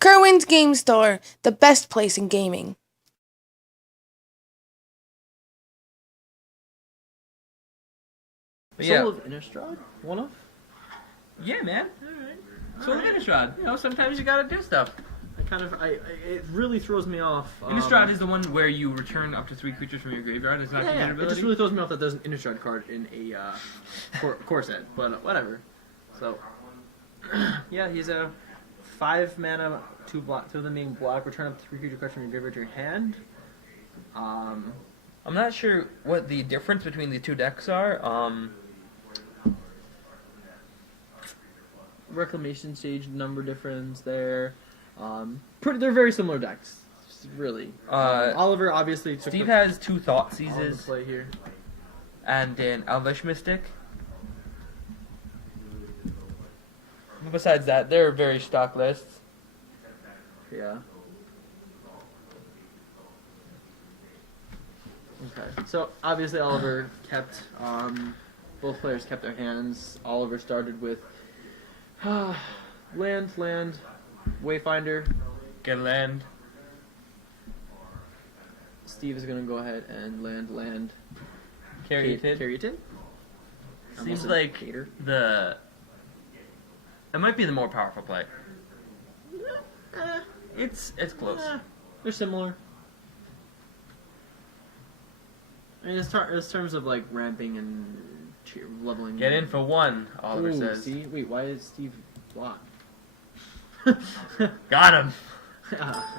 Kirwan's Game Store, the best place in gaming. Yeah. Soul of Innistrad? One of? Yeah, man. Alright. Soul of Innistrad. You know, sometimes you gotta do stuff. It really throws me off. Innistrad is the one where you return up to 3 creatures from your graveyard. It's not Yeah, command it ability. just really throws me off that there's an Innistrad card in a core set, but whatever. So, yeah, he's a 5 mana, 2 of them being black. Return up to 3 creature cards from your graveyard to your hand. I'm not sure what the difference between the two decks are. Reclamation stage number difference there. They're very similar decks, really. Oliver obviously took Steve has 2 Thought all the Seizes play here. and an Elvish Mystic. Besides that, they're very stock lists. Yeah. Okay. So obviously Oliver kept both players kept their hands. Oliver started with land, Wayfinder. Get land. Steve is gonna go ahead and land. Caryatid. Caryatid. Seems Almost a like cater. it might be the more powerful play. It's close. They're similar. I mean, as terms of like ramping and leveling. Get in for 1, Oliver Ooh, says. See, wait, why is Steve blocked? Got him.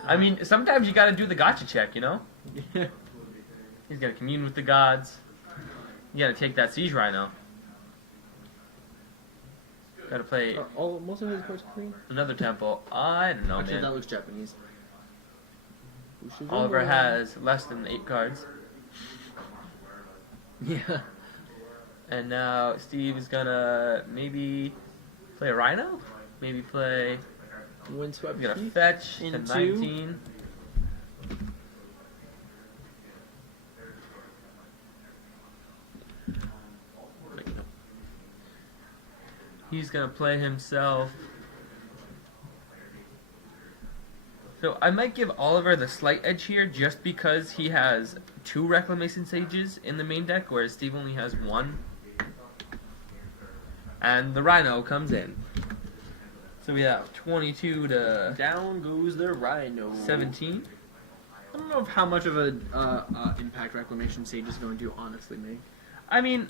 I mean, sometimes you gotta do the gotcha check, you know? Yeah. He's gotta commune with the gods. You gotta take that Siege Rhino. Gotta play Most of his cards are clean? another temple. I don't know, Actually, man. that looks Japanese. Oliver has less than 8 cards. Yeah. And now Steve is gonna maybe play a Rhino? Maybe play... Windswept He's gonna Heath fetch to into 19. He's gonna play himself. So I might give Oliver the slight edge here just because he has 2 Reclamation Sages in the main deck, whereas Steve only has 1. And the Rhino comes in. So we have 22 to Down goes the Rhino. 17. I don't know how much of a impact Reclamation Sage is going to honestly make. I mean,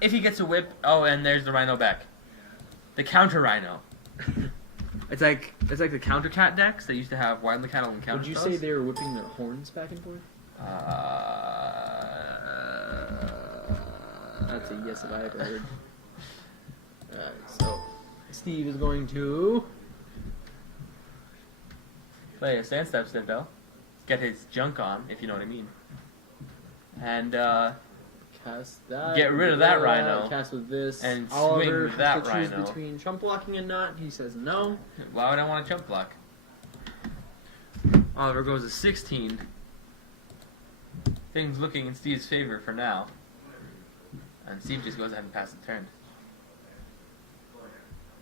if he gets a whip, oh, and there's the Rhino back. The counter Rhino. It's like the counter cat decks that used to have Wildly Cattle and counter Would you spells. say they were whipping their horns back and forth? That's a yes if I ever heard. Alright, so Steve is going to play a Sandstep Citadel, get his junk on, if you know what I mean, and cast that. Get rid of that Rhino. Cast with this. And Oliver swing with that has to choose Rhino. between chump blocking and not. He says no. why would I want a jump block? Oliver goes to 16. Things looking in Steve's favor for now. And Steve just goes ahead and passes the turn.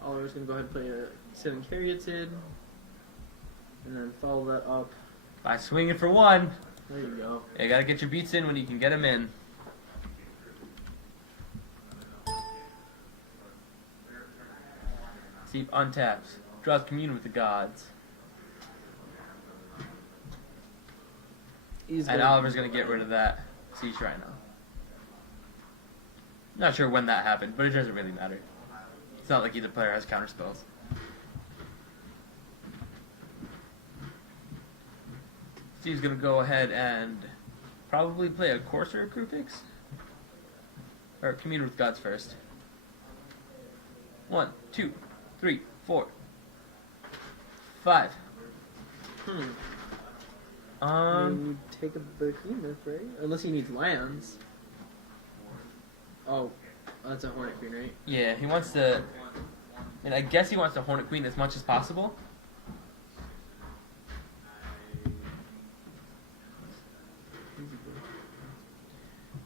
Oliver's gonna go ahead and play a 7 Caryatid, and then follow that up. By swinging for 1. There you go. You gotta get your beats in when you can get them in. Steve untaps, draws commune with the gods, and Oliver's gonna get rid of that Siege Rhino. Not sure when that happened, but it doesn't really matter. It's not like either player has counter spells. Steve's gonna go ahead and probably play a Courser of Krupix. Or commune with gods first. 1, 2, 3, 4, 5. I mean, you take a behemoth, right? Unless he needs lands. Oh, that's a Hornet Queen, right? Yeah, he wants to. And I guess he wants to Hornet Queen as much as possible.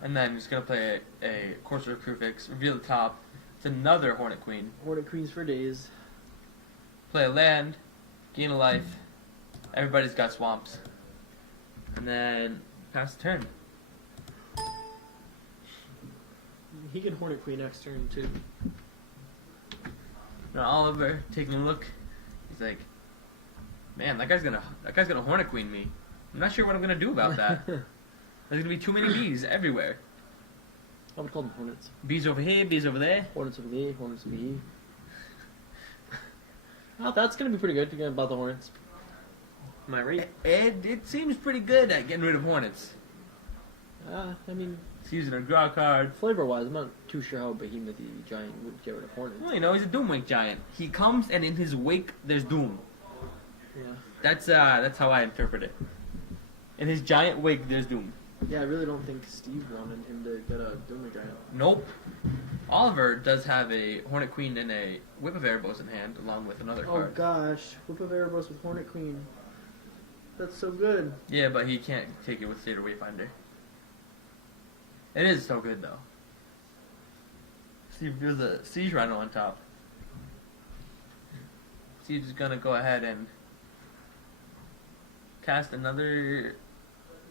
And then he's gonna play a Courser of Krupix, reveal the top. It's another Hornet Queen. Hornet Queens for days. play a land, gain a life. Everybody's got swamps. And then pass the turn. He can Hornet Queen next turn too. Now Oliver taking a look, he's like, "Man, that guy's gonna Hornet Queen me. I'm not sure what I'm gonna do about that. There's gonna be too many bees everywhere. I would call them Hornets. Bees over here, bees over there. Hornets over there, Hornets over here. Oh, that's gonna be pretty good to get about the Hornets. Am I right? It seems pretty good at getting rid of hornets. I mean, He's using a draw card. flavor-wise, I'm not too sure how Behemoth the Giant would get rid of Hornets. Well, you know, he's a Doomwake giant. He comes, and in his wake, there's doom. Yeah. That's how I interpret it. In his giant wake, there's doom. Yeah, I really don't think Steve wanted him to get a Doom Giant. Nope. Oliver does have a Hornet Queen and a Whip of Erebos in hand, along with another Oh card. gosh, Whip of Erebos with Hornet Queen. That's so good. Yeah, but he can't take it with State or Wayfinder. It is so good, though. Steve, there's a Siege Rhino on top. Steve's gonna go ahead and cast another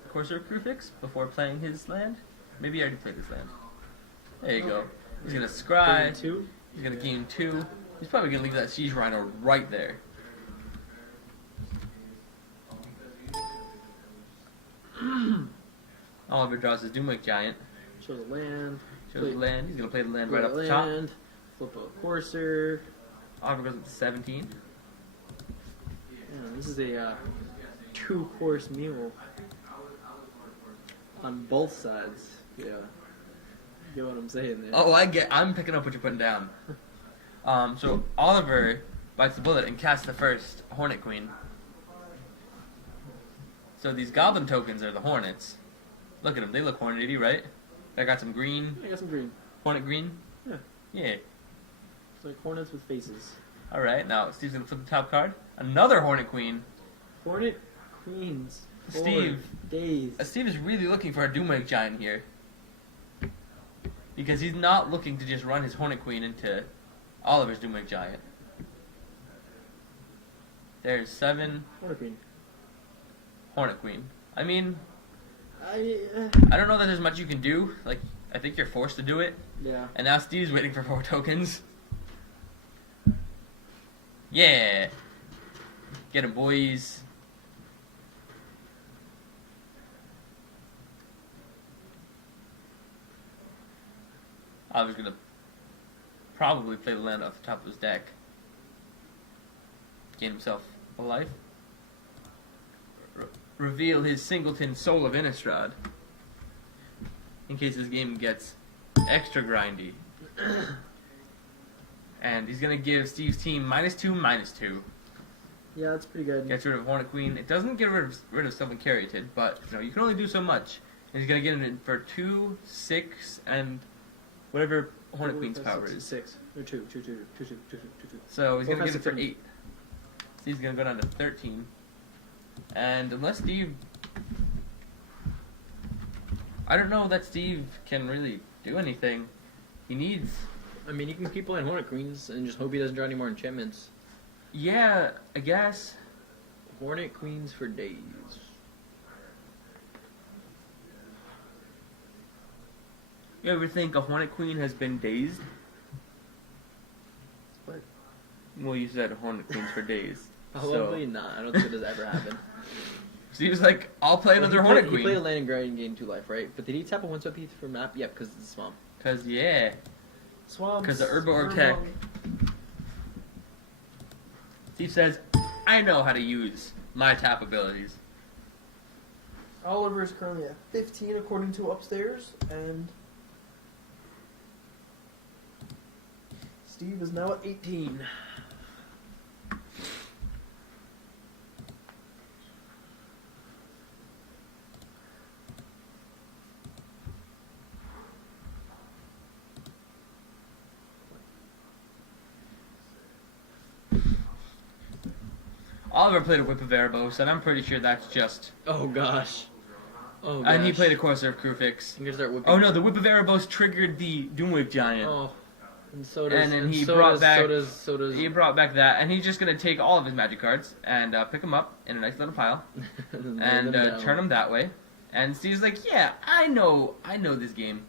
Courser Crucifix before playing his land. Maybe he already played his land. There you go. He's gonna scry. Gain 2. He's gonna gain 2. He's probably gonna leave that Siege Rhino right there. Oliver draws his Doomwake Giant. Shows a land. Shows the land. He's gonna play the land Play right a off the top. land, flip a Courser. Oliver goes up to 17. Yeah, this is a 2-course meal. On both sides. Yeah. You get what I'm saying there. Oh, I'm picking up what you're putting down. So Oliver bites the bullet and casts the first Hornet Queen. So these Goblin tokens are the Hornets. Look at them. They look Hornety, right? I got some green. I got some green. Hornet green? Yeah. Yeah. It's like Hornets with faces. Alright, now Steve's gonna flip the top card. Another Hornet Queen. Hornet Queens. Steve. Days. Steve is really looking for a Doomwake Giant here. Because he's not looking to just run his Hornet Queen into Oliver's Doomwake Giant. There's 7 Hornet Queen. Hornet Queen. I mean, I don't know that there's much you can do. Like, I think you're forced to do it. yeah. And now Steve's waiting for 4 tokens. Yeah. Get him, boys. Oliver's gonna probably play the land off the top of his deck. Gain himself a life. Reveal his Singleton Soul of Innistrad. In case this game gets extra grindy. And he's gonna give Steve's team -2/-2. Yeah, that's pretty good. Gets rid of Hornet Queen. It doesn't get rid of Sylvan Caryatid, but you know you can only do so much. And he's gonna get it for 2, 6, and whatever Hornet Queen's power is. 6. Or 2. So he's gonna Or get it for 10. 8. Steve's gonna go down to 13. And unless Steve, I don't know that Steve can really do anything. He needs. I mean, you can keep playing Hornet Queens and just hope he doesn't draw any more enchantments. Yeah, I guess. Hornet Queens for days. You ever think a Hornet Queen has been dazed? What? Well, you said Hornet Queens for days. Probably not. I don't think it has ever happened. Steve's like, I'll play another Well, Hornet He Queen. played a land and grind and gained 2 life, right? But did he tap a 1-swap piece for map? Yep, because it's a swamp. Cause yeah. Swamps. Because the Herbo Tech. Steve says, I know how to use my tap abilities. Oliver is currently at 15 according to upstairs, and Steve is now at 18. Oliver played a Whip of Erebos, and I'm pretty sure that's just. Oh gosh. Oh gosh. And he played a Corsair of Crucifix. I'm gonna start whipping. Oh no, the Whip of Erebos triggered the Doomwave Giant. Oh. And so does. And then he so brought does, back. So does. He brought back that, and he's just gonna take all of his magic cards and pick them up in a nice little pile and turn them that way. And Steve's like, yeah, I know this game.